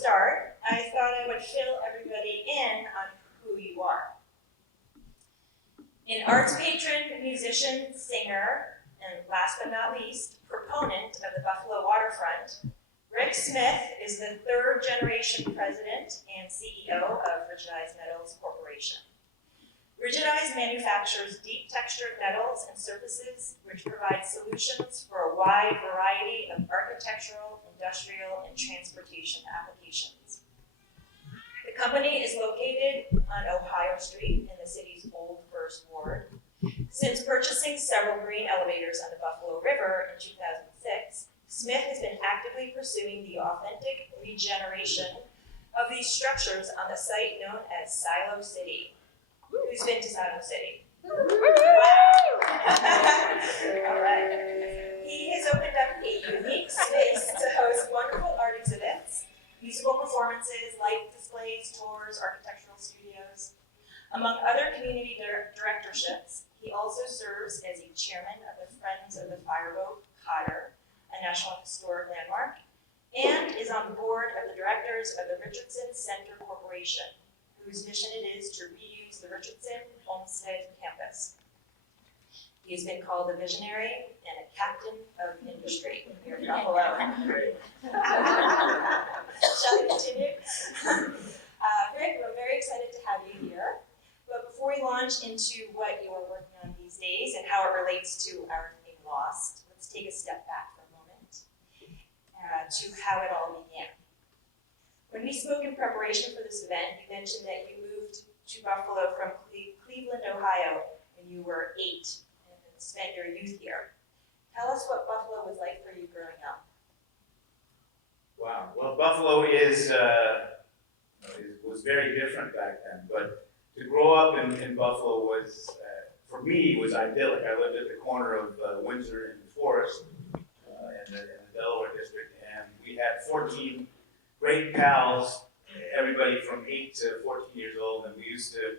start, I thought I would fill everybody in on who you are. An arts patron, musician, singer, and last but not least, proponent of the Buffalo waterfront, Rick Smith is the third generation president and CEO of Rigidized Metals Corporation. Rigidized manufactures deep textured metals and surfaces which provide solutions for a wide variety of architectural, industrial, and transportation applications. The company is located on Ohio Street in the city's Old First Ward. Since purchasing several grain elevators on the Buffalo River in 2006, Smith has been actively pursuing the authentic regeneration of these structures on the site known as Silo City. Who's been to Silo City? Wow! All right. He has opened up a unique space to host wonderful art exhibits, musical performances, light displays, tours, architectural studios. Among other community directorships, he also serves as a chairman of the Friends of the Fireboat Cotter, a National Historic Landmark, and is on the board of the directors of the Richardson Center Corporation, whose mission it is to reuse the Richardson Homestead campus. He has been called a visionary and a captain of industry here in Buffalo. Shall we continue? Rick, we're very excited to have you here. But before we launch into what you are working on these days and how it relates to our thing Lost, let's take a step back for a moment to how it all began. When we spoke in preparation for this event, you mentioned that you moved to Buffalo from Cleveland, Ohio, when you were 8 and spent your youth here. Tell us what Buffalo was like for you growing up. Wow. Well, Buffalo was very different back then, but to grow up in Buffalo was, for me, was idyllic. I lived at the corner of Windsor and Forest in the Delaware district, and we had 14 great pals, everybody from 8 to 14 years old, and we used to,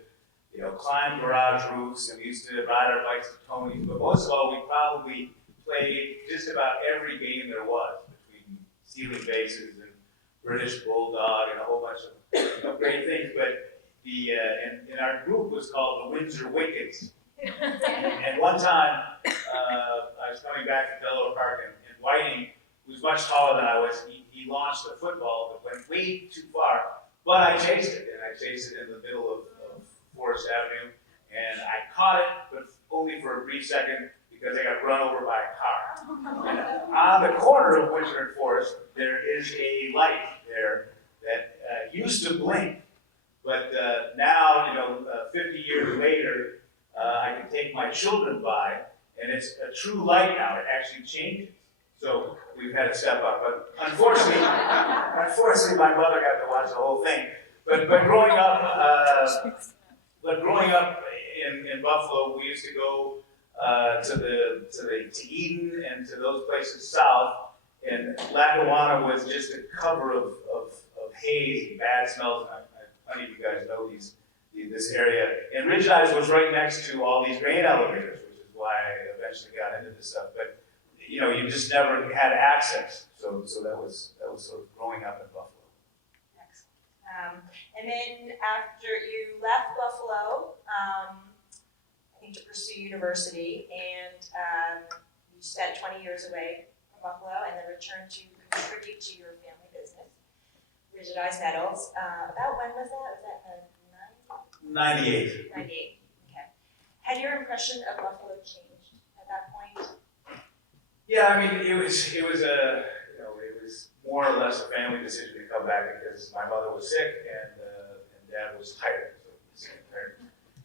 climb garage roofs, and we used to ride our bikes to Tony's, but most of all, we probably played just about every game there was, between stealing bases and British Bulldog and a whole bunch of great things, but and our group was called the Windsor Wickets. And one time, I was coming back from Delaware Park, and Whiting, who was much taller than I was, he launched a football that went way too far, but I chased it, and I chased it in the middle of Forest Avenue, and I caught it, but only for a brief second, because I got run over by a car. And on the corner of Windsor and Forest, there is a light there that used to blink, but now, 50 years later, I can take my children by, and it's a true light now. It actually changes. So we've had to step up. But unfortunately, my mother got to watch the whole thing. But growing up in Buffalo, we used to go to Eden and to those places south. And Lackawanna was just a cover of haze and bad smells. Plenty of you guys know this area. And Rigidized was right next to all these grain elevators, which is why I eventually got into this stuff. But you just never had access. So that was sort of growing up in Buffalo. Excellent. And then after you left Buffalo, I think to pursue university, and you spent 20 years away from Buffalo, and then returned to contribute to your family business, Rigidized Metals. About when was that? Was that 98. 98. Okay. Had your impression of Buffalo changed at that point? Yeah, I mean, it was more or less a family decision to come back because my mother was sick and Dad was tired. So he was tired.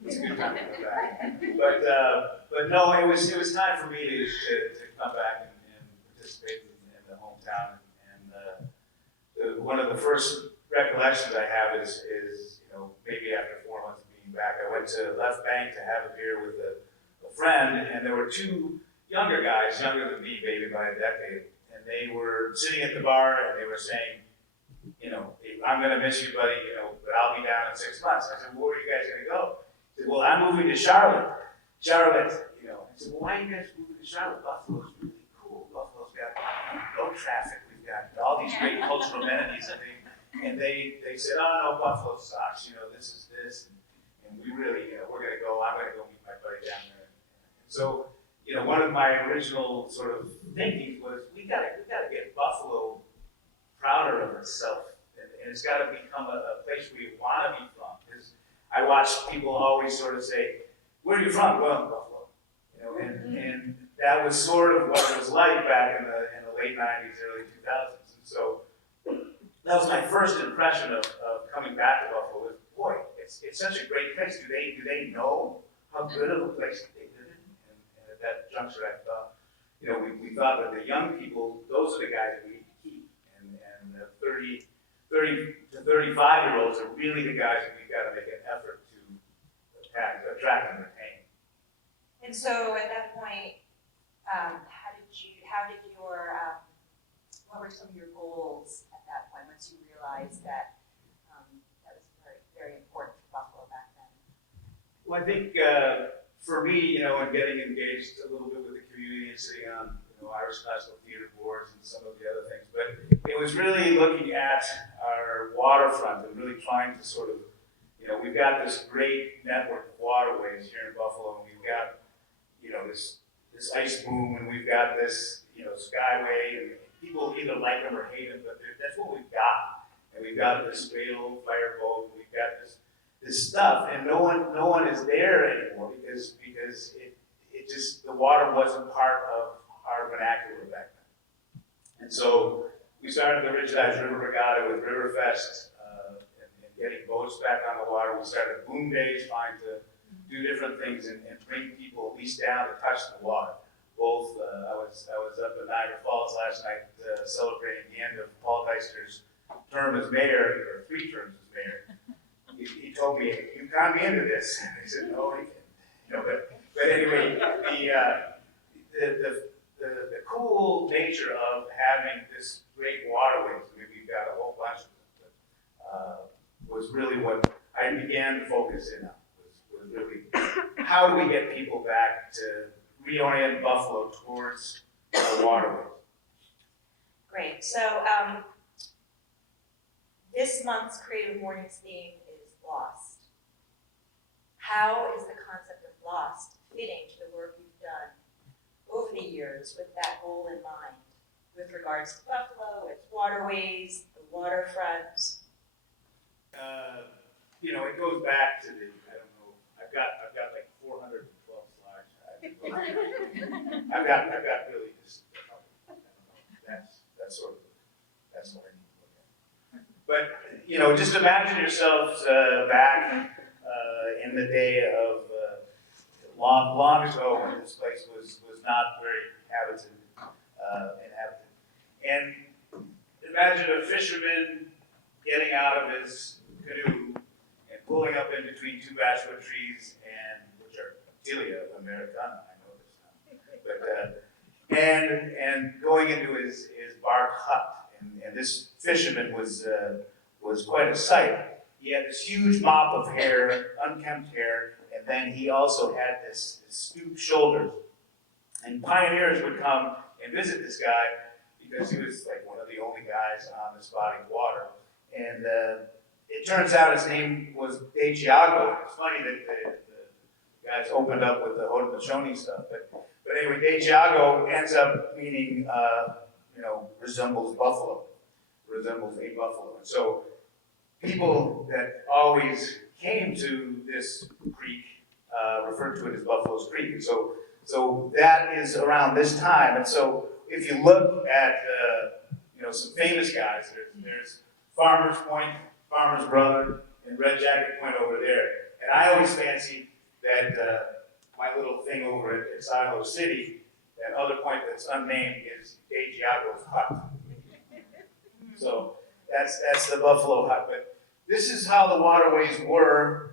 It was a good time to come back. But no, it was time for me to come back and participate in the hometown. And one of the first recollections I have is maybe after 4 months of being back, I went to Left Bank to have a beer with a friend, and there were two younger guys, younger than me, maybe by a decade, and they were sitting at the bar and they were saying, I'm going to miss you, buddy, but I'll be down in 6 months. I said, well, where are you guys going to go? He said, well, I'm moving to Charlotte. I said, well, why are you guys moving to Charlotte? Buffalo's really cool. Buffalo's got no traffic. We've got all these great cultural amenities. And And they said, oh no, Buffalo sucks, this is this, and we really, we're gonna go, I'm gonna go meet my buddy down there. And so, one of my original sort of thinking was, we gotta get Buffalo prouder of itself, and it's gotta become a place we wanna be from. Because I watch people always sort of say, where are you from? Well, Buffalo. And that was sort of what it was like back in the late 90s, early 2000s. And so that was my first impression of coming back to Buffalo was, boy, it's such a great place. Do they know how good of a place they live in? And at that juncture, I thought, we thought that the young people, those are the guys that we need to keep. And the 30 to 35-year-olds are really the guys that we've got to make an effort to attract and retain. And so at that point, what were some of your goals at that point once you realized that that was very, very important for Buffalo back then? Well, I think for me, in getting engaged a little bit with the community and sitting on, Irish Classical Theater boards and some of the other things, but it was really looking at our waterfront and really trying to sort of, we've got this great network of waterways here in Buffalo, and we've got, this ice boom, and we've got this, skyway, and people either like them or hate them, but that's what we've got. And we've got this great old fireboat, we've got this stuff, and no one is there anymore because it just, the water wasn't part of our vernacular back then. And so we started the Ridge-Dodge River Regatta with Riverfest, and getting boats back on the water. We started boom days, trying to do different things and bring people at least down to touch the water. Both, I was up in Niagara Falls last night celebrating the end of Paul Deister's term as mayor, or 3 terms as mayor. He told me, you con me into this. And I said, no, I can't. But anyway, the cool nature of having this great waterways, we've got a whole bunch of them, was really what I began to focus in on, was really, how do we get people back to reorient Buffalo towards the waterways? Great. So this month's Creative Mornings theme is lost. How is the concept of lost fitting to the work you've done over the years with that goal in mind, with regards to Buffalo, its waterways, the waterfront? It goes back to I don't know, I've got like 412 slides. I've got really just, I don't know, that's what I need to look at. But, just imagine yourselves back in the day of long ago when this place was not very inhabited. And imagine a fisherman getting out of his canoe and pulling up in between 2 basswood trees, which are De-gi-yah-go Americana, I know this now. But and going into his bark hut, and this fisherman was quite a sight. He had this huge mop of hair, unkempt hair, and then he also had this stooped shoulders. And pioneers would come and visit this guy because he was like one of the only guys on this body of water. And it turns out his name was De-gi-yah-go. It's funny that the guys opened up with the Haudenosaunee stuff, but anyway, De-gi-yah-go ends up meaning resembles buffalo, resembles a buffalo. And so people that always came to this creek referred to it as Buffalo's Creek. And so that is around this time. And so if you look at some famous guys, there's Farmer's Point, Farmer's Brother, and Red Jacket Point over there. And I always fancy that my little thing over at Silo City, that other point that's unnamed, is De-gi-yah-go's hut. So that's the Buffalo hut. But this is how the waterways were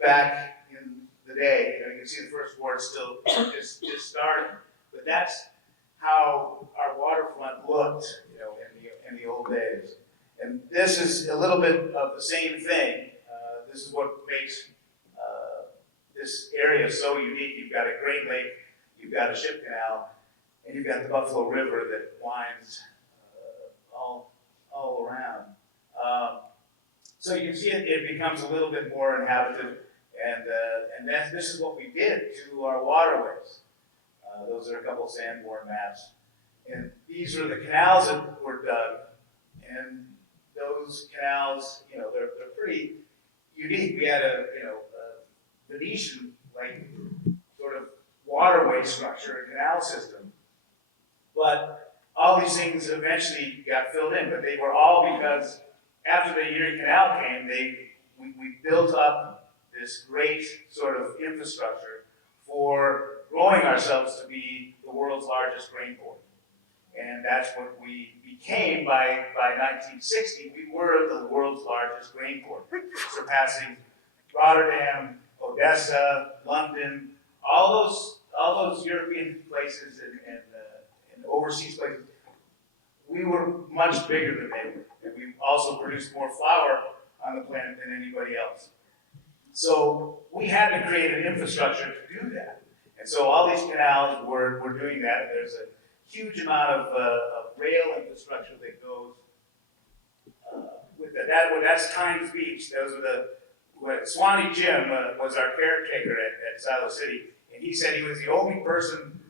back in the day. You can see the first ward still just starting. But that's how our waterfront looked, in the old days. And this is a little bit of the same thing. This is what makes this area so unique. You've got a Great Lake, you've got a ship canal, and you've got the Buffalo River that winds all around. So you can see it becomes a little bit more inhabited, and this is what we did to our waterways. Those are a couple of Sanborn maps. And these are the canals that were dug, and those canals, they're pretty unique. We had a Venetian, like, sort of waterway structure, a canal system. But all these things eventually got filled in, but they were all because after the Erie Canal came, we built up this great sort of infrastructure for growing ourselves to be the world's largest grain port. And that's what we became by 1960. We were the world's largest grain port, surpassing Rotterdam, Odessa, London, all those European places and overseas places. We were much bigger than they were, and we also produced more flour on the planet than anybody else. So we had to create an infrastructure to do that. And so all these canals were doing that. There's a huge amount of rail infrastructure that goes with that. That's Times Beach. Those are Swanee Jim was our caretaker at Silo City, and he said he was the only person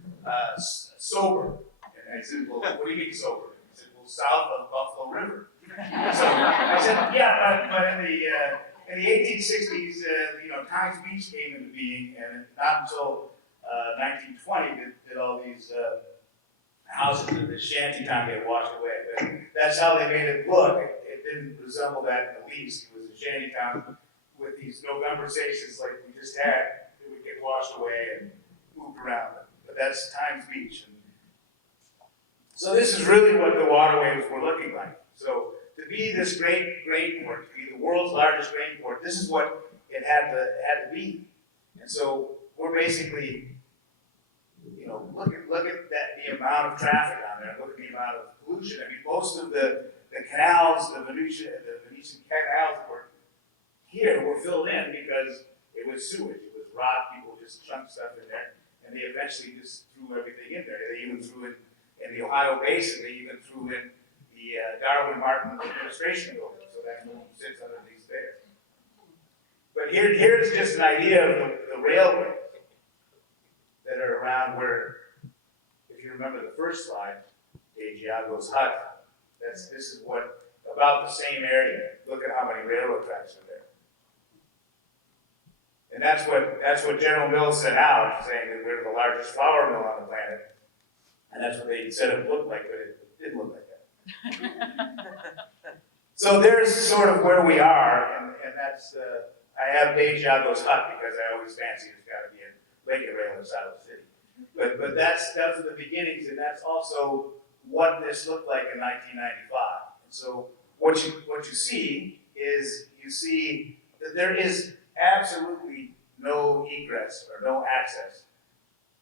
sober. And I said, well, what do you mean sober? He said, well, south of Buffalo River. So I said, yeah, but in the 1860s, Times Beach came into being, and not until 1920 did all these houses in the shanty town get washed away. But that's how they made it look. It didn't resemble that in the least. It was a shanty town with these November stations like we just had that would get washed away and moved around. But that's Times Beach. And so this is really what the waterways were looking like. So to be this great grain port, to be the world's largest grain port, this is what it had to be. And so we're basically, look at the amount of traffic on there. Look at the amount of pollution. I mean, most of the canals, the Venetian canals that were here were filled in because it was sewage. It was rock. People just chunked stuff in there, and they eventually just threw everything in there. They even threw in the Ohio Basin. They even threw in the Darwin Martin administration building. So that's what sits underneath there. But here's just an idea of the railways that are around where, if you remember the first slide, De-gi-yah-go's hut, this is what, about the same area. Look at how many railroad tracks are there. And that's what General Mills sent out, saying that we're the largest flour mill on the planet. And that's what they said it looked like, but it didn't look like that. So there's sort of where we are, and that's, I have De-gi-yah-go's hut because I always fancy it's got to be a Lincoln Rail inside of the city. But those are the beginnings, and that's also what this looked like in 1995. And so what you see is that there is absolutely no egress or no access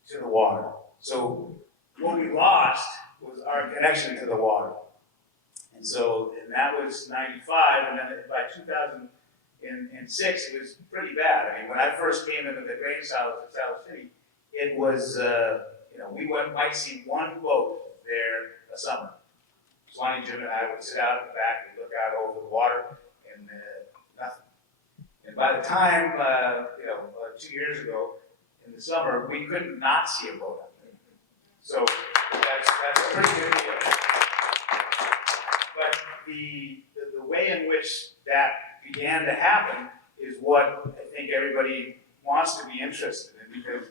to the water. So what we lost was our connection to the water. And that was 95, and then by 2006, it was pretty bad. I mean, when I first came into the grain silos at Silo City, it was, we might see one boat there a summer. Swanee Jim and I would sit out in the back and look out over the water, and nothing. And by the time, 2 years ago, in the summer, we could not see a boat out there. So that's a pretty good deal. But the way in which that began to happen is what I think everybody wants to be interested in, because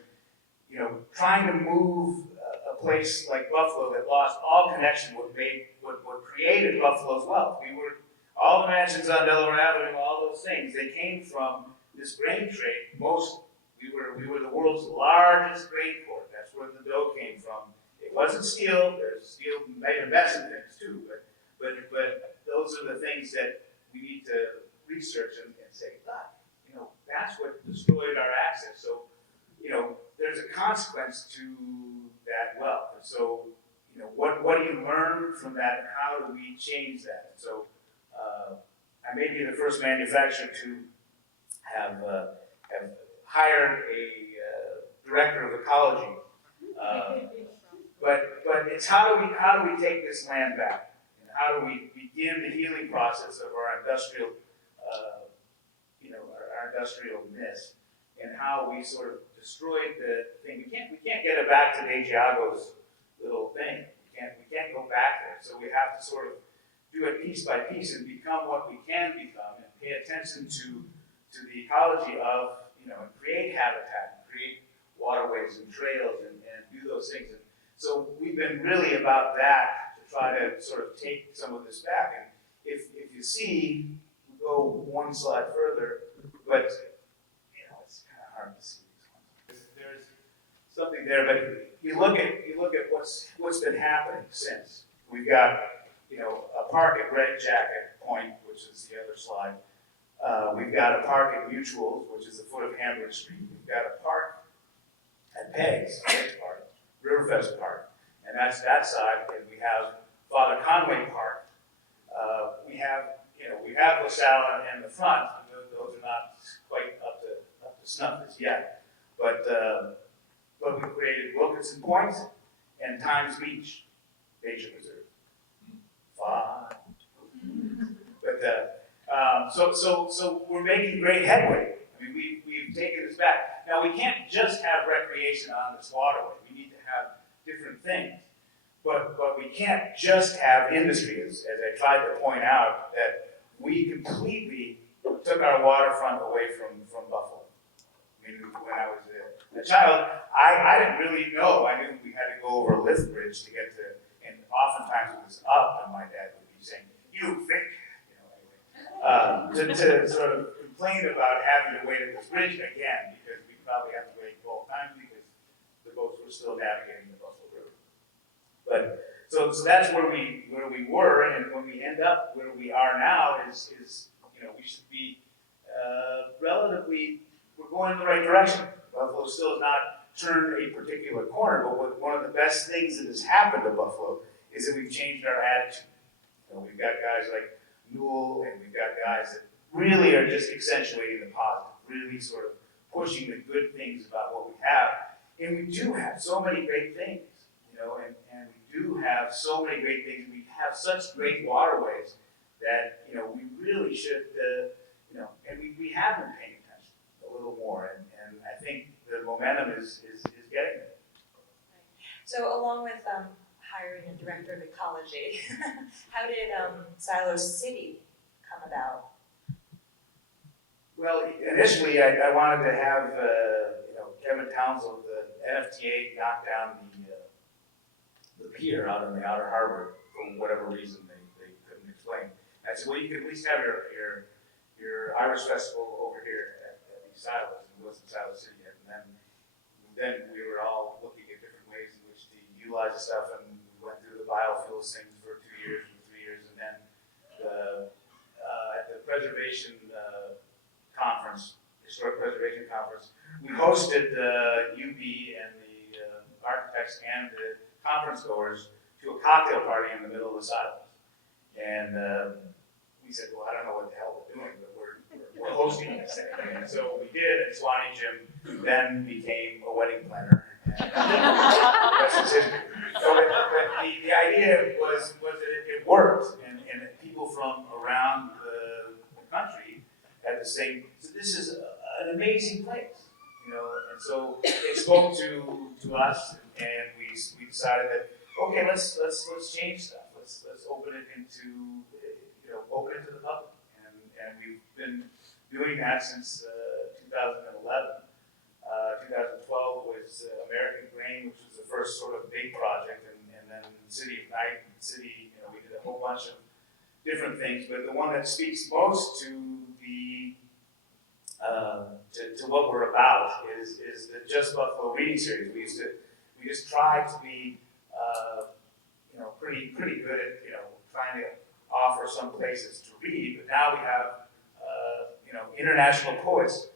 trying to move a place like Buffalo that lost all connection what created Buffalo's wealth. All the mansions on Delaware Avenue, all those things, they came from this grain trade. We were the world's largest grain port. That's where the dough came from. It wasn't steel. There's steel made of mess and things too, but those are the things that we need to research and say, God, that's what destroyed our access. So, there's a consequence to that wealth. And so, what do you learn from that, and how do we change that? And so, I may be the first manufacturer to have hired a director of ecology, but it's how do we take this land back, and how do we begin the healing process of our industrial our industrial miss, and how we sort of destroyed the thing. We can't get it back to De-gi-yah-go's little thing. We can't go back there. So we have to sort of do it piece by piece and become what we can become, and pay attention to the ecology of, and create habitat, and create waterways and trails, and do those things. And so we've been really about that, to try to sort of take some of this back. And if you see, we go one slide further, but it's kind of hard to see these ones. There's something there, but you look at what's been happening since. We've got a park at Red Jacket Point, which is the other slide. We've got a park at Mutuals, which is the foot of Hamlet Street. We've got a park at Peg's Park, Riverfest Park, and that's that side. And we have Father Conway Park. We have LaSalle and the front. Those are not quite up to snuff as yet, but we created Wilkinson Point and Times Beach Nature Reserve. Fun. But so we're making great headway. I mean, we've taken this back. Now we can't just have recreation on this waterway. We need to have different things. But we can't just have industry, as I tried to point out, that we completely took our waterfront away from Buffalo. I mean, when I was a child, I didn't really know. I knew we had to go over a lift bridge to get to, and oftentimes it was up, and my dad would be saying, "You think," to sort of complain about having to wait at this bridge again, because we probably have to wait 12 times because the boats were still navigating the Buffalo River. But so that's where we were, and when we end up where we are now is we should be relatively, we're going in the right direction. Buffalo still has not turned a particular corner, but one of the best things that has happened to Buffalo is that we've changed our attitude. We've got guys like Newell, and we've got guys that really are just accentuating the positive, really sort of pushing the good things about what we have. And we do have so many great things, and we do have so many great things. We have such great waterways that, we really should, and we have been paying attention a little more, and I think the momentum is getting there. So along with hiring a director of ecology, how did Silos City come about? Well, initially I wanted to have Kevin Townsend, the NFTA, knock down the pier out in the outer harbor for whatever reason they couldn't explain. I said, well, you could at least have your Irish festival over here at these silos, and it wasn't Silo City yet. And then we were all looking at different ways in which to utilize the stuff, and we went through the biofuels things for 2 years and 3 years, and then at the preservation conference, historic preservation conference, we hosted UB and the architects and the conference goers to a cocktail party in the middle of the silos. And we said, well, I don't know what the hell we're doing, but we're hosting this thing. And so we did, and Swanee Jim then became a wedding planner. And the rest is history. So the idea was that it worked, and people from around the country had the same, so this is an amazing place, and so it spoke to us, and we decided that, okay, let's change stuff. Let's open it into the public, and we've been doing that since 2011. 2012 was American Grain, which was the first sort of big project, and then City of Night, City, we did a whole bunch of different things, but the one that speaks most to the to what we're about is the Just Buffalo reading series. We just tried to be pretty good at trying to offer some places to read, but now we have international poets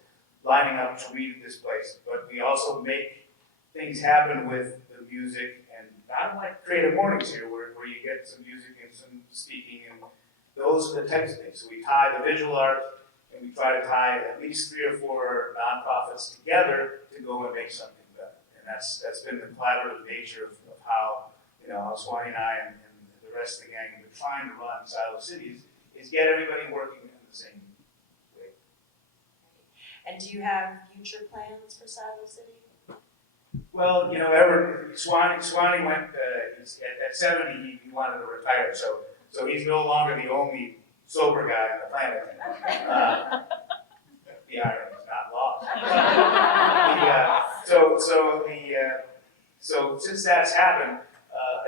lining up to read at this place. But we also make things happen with the music, and not like Creative Mornings here, where you get some music and some speaking, and those are the types of things. So we tie the visual art, and we try to tie at least 3 or 4 nonprofits together to go and make something better. And that's been the collaborative nature of how how Swanee and I and the rest of the gang have been trying to run Silo Cities, is get everybody working in the same way. And do you have future plans for Silo City? Well, Swanee went, at 70, he wanted to retire, so he's no longer the only sober guy on the planet. The irony is not lost. So since that's happened,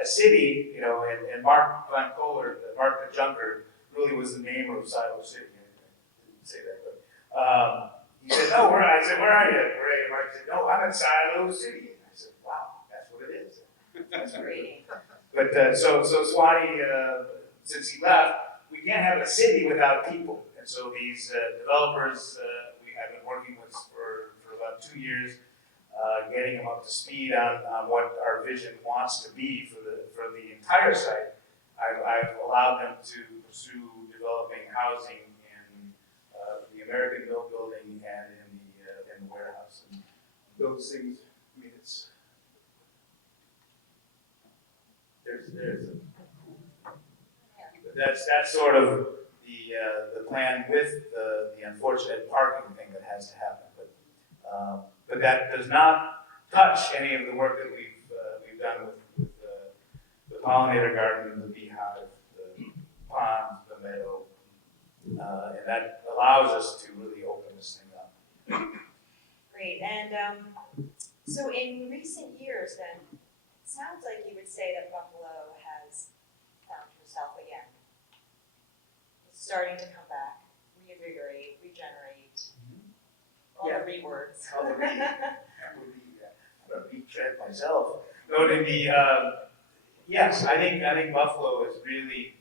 a city, and Mark Van Kohler, Mark the Junker, really was the name of Silo City. I didn't say that, but he said, "No, I said, where are you? Mark said, "No, I'm in Silo City." I said, "Wow, that's what it is." That's Great. But so Swanee, since he left, we can't have a city without people. And so these developers I've been working with for about 2 years, getting them up to speed on what our vision wants to be for the entire site. I've allowed them to pursue developing housing in the American Mill building and in the warehouse. And those things, I mean, that's sort of the plan with the unfortunate parking thing that has to happen. But that does not touch any of the work that we've done with the pollinator garden, the beehive, the pond, the meadow, and that allows us to really open this thing up. Great. And so in recent years, then, it sounds like you would say that Buffalo has found herself again. It's starting to come back, reinvigorate, regenerate. All the rewords. I'm a retread myself. No, yes, I think Buffalo has really,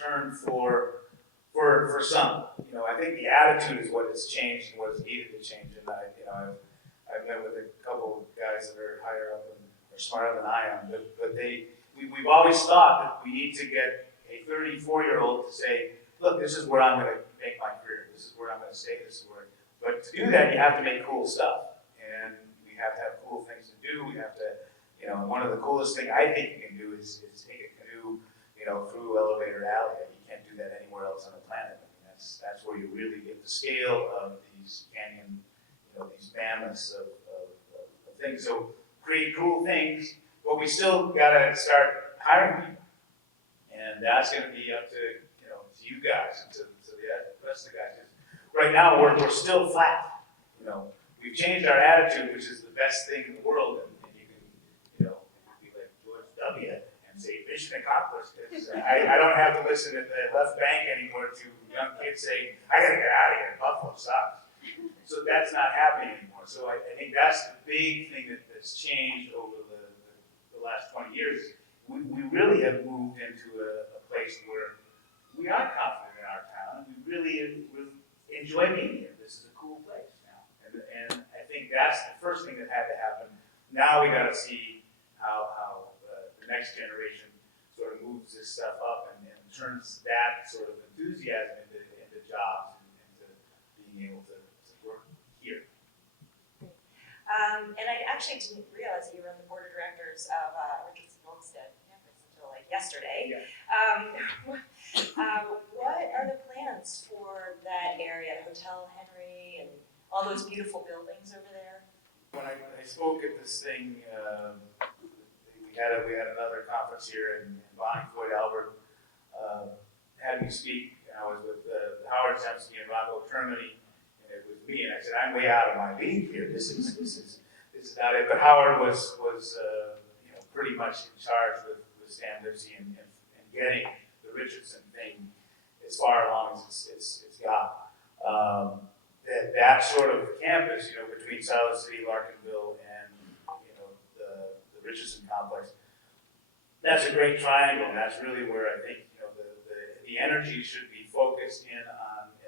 turned for some. I think the attitude is what has changed and what is needed to change. And I've met with a couple of guys that are higher up and are smarter than I am, but we've always thought that we need to get a 34-year-old to say, look, this is where I'm going to make my career. This is where I'm going to stay. This is where. But to do that, you have to make cool stuff, and we have to have cool things to do. We have to, one of the coolest things I think you can do is take a canoe, through Elevator Alley. You can't do that anywhere else on the planet. I mean, that's where you really get the scale of these canyon, these mammoths of things. So create cool things, but we still gotta start hiring people, and that's going to be up to you guys and to the rest of the guys. Right now, we're still flat. We've changed our attitude, which is the best thing in the world, and you can, be like George W. and say mission accomplished. I don't have to listen at the left bank anymore to young kids saying, "I gotta get out of here. Buffalo sucks." So that's not happening anymore. So I think that's the big thing that's changed over the last 20 years. We really have moved into a place where we are confident in our town, and we really enjoy being here. This is a cool place now. And I think that's the first thing that had to happen. Now we got to see how the next generation sort of moves this stuff up and turns that sort of enthusiasm into jobs and into being able to work here. And I actually didn't realize that you were on the board of directors of Richardson Olmsted campus until yesterday. Yeah. What are the plans for that area, Hotel Henry and all those beautiful buildings over there? When I spoke at this thing, we had another conference here, and Bonnie Floyd Albert had me speak. And I was with Howard Zemsky and Rocco Termini, and it was me. And I said, "I'm way out of my league here. This is not it." But Howard was pretty much in charge with Stan Lipsey and getting the Richardson thing as far along as it's got. That sort of campus, between Silo City, Larkinville, and the Richardson complex, that's a great triangle, and that's really where I think the energy should be focused in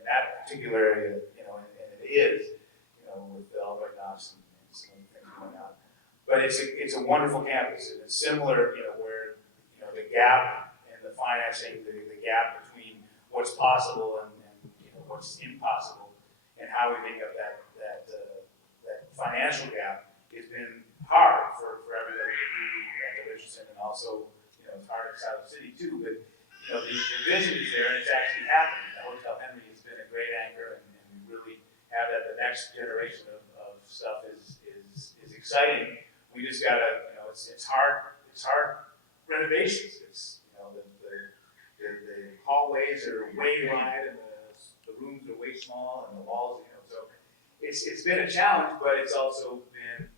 that particular area, and it is, with the Albright Knox and some of the things going on. But it's a wonderful campus, and it's similar, where the gap in the financing, the gap between what's possible and what's impossible, and how we make up that financial gap has been hard for everybody to do at the Richardson, and also it's hard at Silo City too. But the vision is there, and it's actually happening. The Hotel Henry has been a great anchor, and we really have that. The next generation of stuff is exciting. We just gotta, it's hard renovations. It's, the hallways are way wide and the rooms are way small and the walls, so it's been a challenge, but it's also been,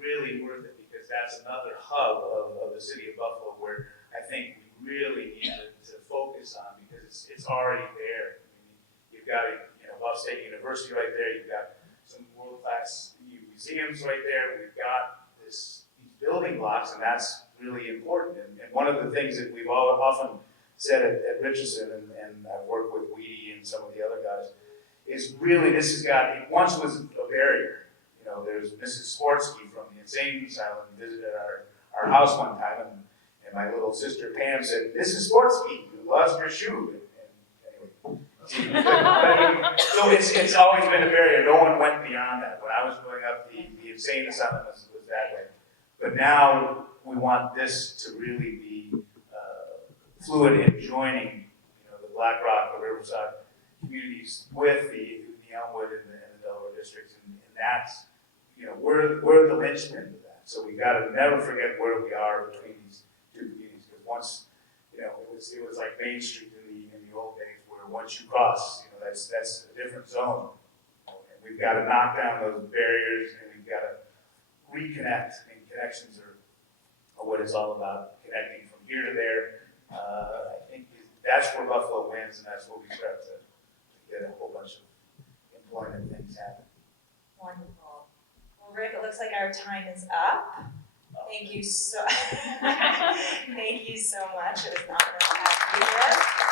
really worth it because that's another hub of the city of Buffalo where I think we really need to focus on because it's already there. I mean, you've got Buff State University right there. You've got some world-class museums right there. We've got these building blocks, and that's really important. And one of the things that we've often said at Richardson, and I've worked with Weedy and some of the other guys, is really this has got, it once was a barrier. There's Mrs. Sportsky from the Insane Asylum visited our house one time, and my little sister Pam said, "Mrs. Sportsky, you lost your shoe." And anyway, so it's always been a barrier. No one went beyond that. When I was growing up, the Insane Asylum was that way. But now we want this to really be fluid in joining, the Black Rock, the Riverside communities with the Elmwood and the Delaware districts, and that's, we're the linchpin of that. So we got to never forget where we are between these two communities, because once, it was like Main Street in the old days, where once you cross, that's a different zone, and we've got to knock down those barriers, and we've got to reconnect. I mean, connections are what it's all about, connecting from here to there. I think that's where Buffalo wins, and that's where we start to get a whole bunch of employment things happen. Wonderful. Well, Rick, it looks like our time is up. Thank you so, thank you so much. It was an honor to have you here.